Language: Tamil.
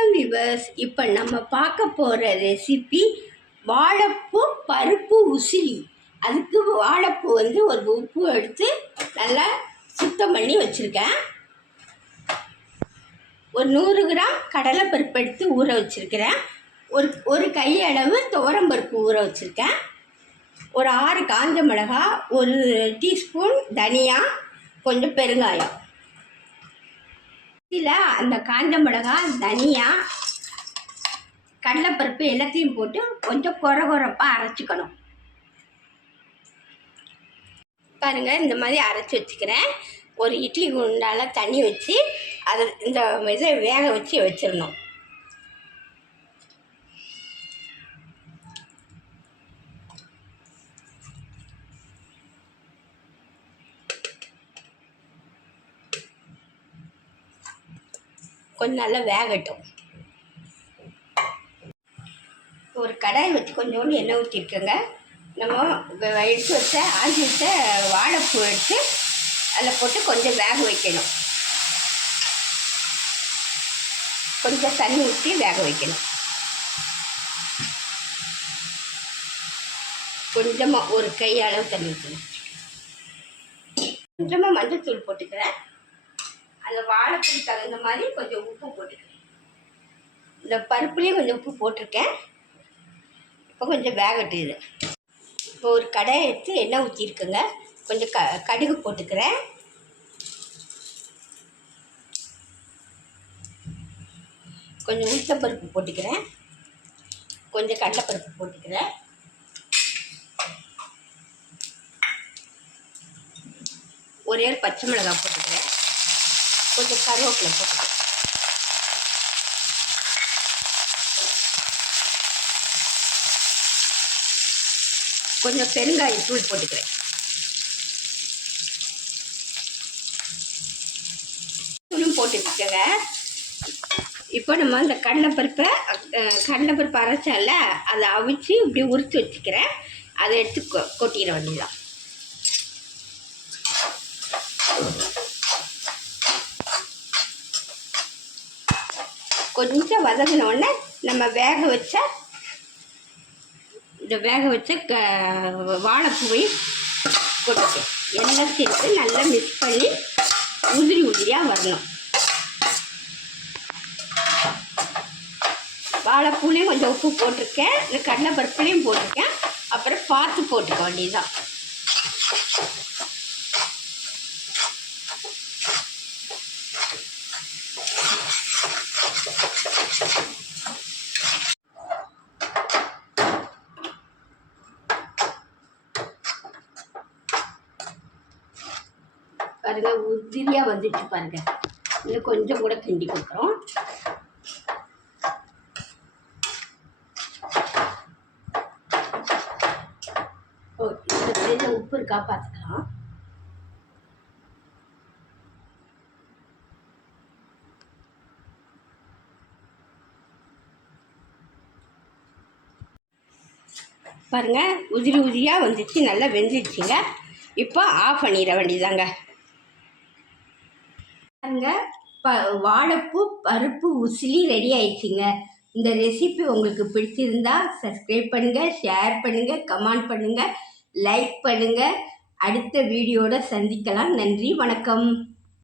விவர்ஸ் இப்போ நம்ம பார்க்க போகிற ரெசிபி வாழைப்பூ பருப்பு உசிலி. அதுக்கு வாழைப்பூ வந்து ஒரு உப்பு எடுத்து நல்லா சுத்தம் பண்ணி வச்சுருக்கேன். ஒரு நூறு கிராம் கடலைப்பருப்பு எடுத்து ஊற வச்சுருக்கிறேன். ஒரு ஒரு கையளவு துவரம்பருப்பு ஊற வச்சுருக்கேன். ஒரு ஆறு காஞ்ச மிளகா ஒரு டீஸ்பூன் தனியா கொஞ்சம் பெருங்காயம். இதில் அந்த காஞ்ச மிளகா தனியா கடலைப்பருப்பு எல்லாத்தையும் போட்டு கொஞ்சம் குற குறப்பாக அரைச்சிக்கணும். பாருங்கள் இந்த மாதிரி அரைச்சி வச்சுக்கிறேன். ஒரு இட்லி குண்டால தண்ணி வச்சு அதை இந்த இதை வேக வச்சு வச்சிடணும். கொஞ்சம் நல்லா வேகட்டும். ஒரு கடாய் வச்சு கொஞ்சோண்டு எண்ணெய் ஊற்றிருக்கோங்க நம்ம எடுத்து வச்ச ஆஞ்சி வச்ச வாழைப்பூ எடுத்து அதில் போட்டு கொஞ்சம் வேக வைக்கணும். கொஞ்சம் தண்ணி ஊற்றி வேக வைக்கணும். கொஞ்சமாக ஒரு கை அளவு தண்ணி ஊற்றணும் கொஞ்சமாக மஞ்சள் தூள் போட்டுக்கிறேன். அந்த வாழைப்பூ தகுந்த மாதிரி கொஞ்சம் உப்பு போட்டுக்கிறேன் இந்த பருப்புலேயும் கொஞ்சம் உப்பு போட்டிருக்கேன். இப்போ கொஞ்சம் வேகட்டு இது இப்போ ஒரு கடாயை எடுத்து எண்ணெய் ஊற்றிருக்குங்க கொஞ்சம் க கடுகு போட்டுக்கிறேன். கொஞ்சம் உளுத்தப்பருப்பு போட்டுக்கிறேன். கொஞ்சம் கடலைப்பருப்பு போட்டுக்கிறேன். ஒரே ஒரு பச்சை மிளகாய் போட்டுக்கிறேன். கொஞ்சம் கருவேப்பிலை போட்டுக்கிறேன் கொஞ்சம் பெருங்காய தூள் போட்டுக்கிறேன். தூளும் போட்டுக்கோங்க. இப்போ நம்ம அந்த கடலைப்பருப்பை கடலைப்பருப்பு அரைச்சால அதை அவிச்சு இப்படி உரித்து வச்சுக்கிறேன். அதை எடுத்து கொ கொட்டிட வேண்டியதான் கொஞ்சம் வதங்கின உடனே நம்ம வேக வச்ச இந்த வேக வச்ச க வாழைப்பூவையும் கொட்டு எண்ணெய் சேர்த்து நல்லா மிக்ஸ் பண்ணி உதிரி உதிரியாக வரணும். வாழைப்பூலையும் கொஞ்சம் உப்பு போட்டிருக்கேன். இந்த கடலைப்பருப்புலையும் போட்டிருக்கேன். அப்புறம் பார்த்து போட்டுக்க வேண்டியதுதான். பாருங்க உதிரியாக வந்துச்சு பாருங்க. இன்னும் கொஞ்சம் கூட கிண்டி கொடுக்குறோம். ஓ இந்த உப்பு இருக்கா பார்த்துக்கலாம். பாருங்கள் உதிரி உதிரியாக வந்துச்சு நல்லா வெந்துடுச்சுங்க இப்போ ஆஃப் பண்ணிட வேண்டியதாங்க பாருங்க ப வாழைப்பூ பருப்பு உசிலி ரெடி ஆயிடுச்சுங்க. இந்த ரெசிபி உங்களுக்கு பிடிச்சிருந்தா சப்ஸ்கிரைப் பண்ணுங்கள் ஷேர் பண்ணுங்கள் கமெண்ட் பண்ணுங்கள் லைக் பண்ணுங்கள் அடுத்த வீடியோட சந்திக்கலாம். நன்றி வணக்கம்.